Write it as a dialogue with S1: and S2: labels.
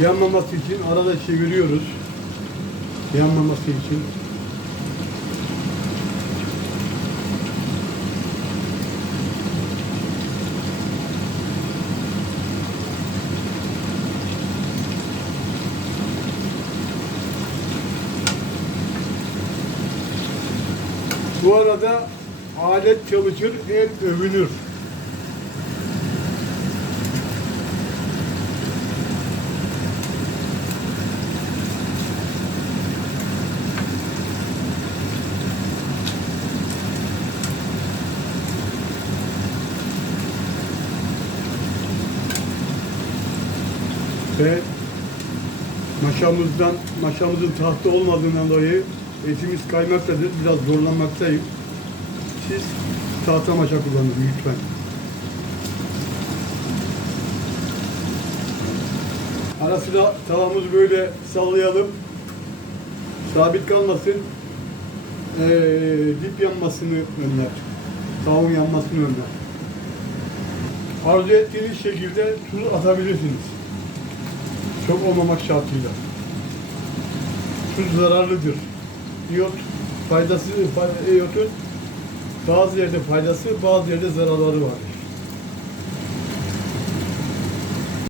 S1: Yanmaması için arada çeviriyoruz. Yanmaması için. Bu arada alet çalışır, el övünür. Ve maşamızdan, maşamızın tahta olmadığından dolayı etimiz kaymaktadır. Biraz zorlanmaktayım. Siz tahta maşa kullanın lütfen. Ara sıra tavamızı böyle sallayalım. Sabit kalmasın. Ee, dip yanmasını önler. Tavuğun yanmasını önler. Arzu ettiğiniz şekilde tuz atabilirsiniz. Çok olmamak şartıyla. Tuz zararlıdır. İyot faydası, fay- bazı yerde faydası, bazı yerde zararları var.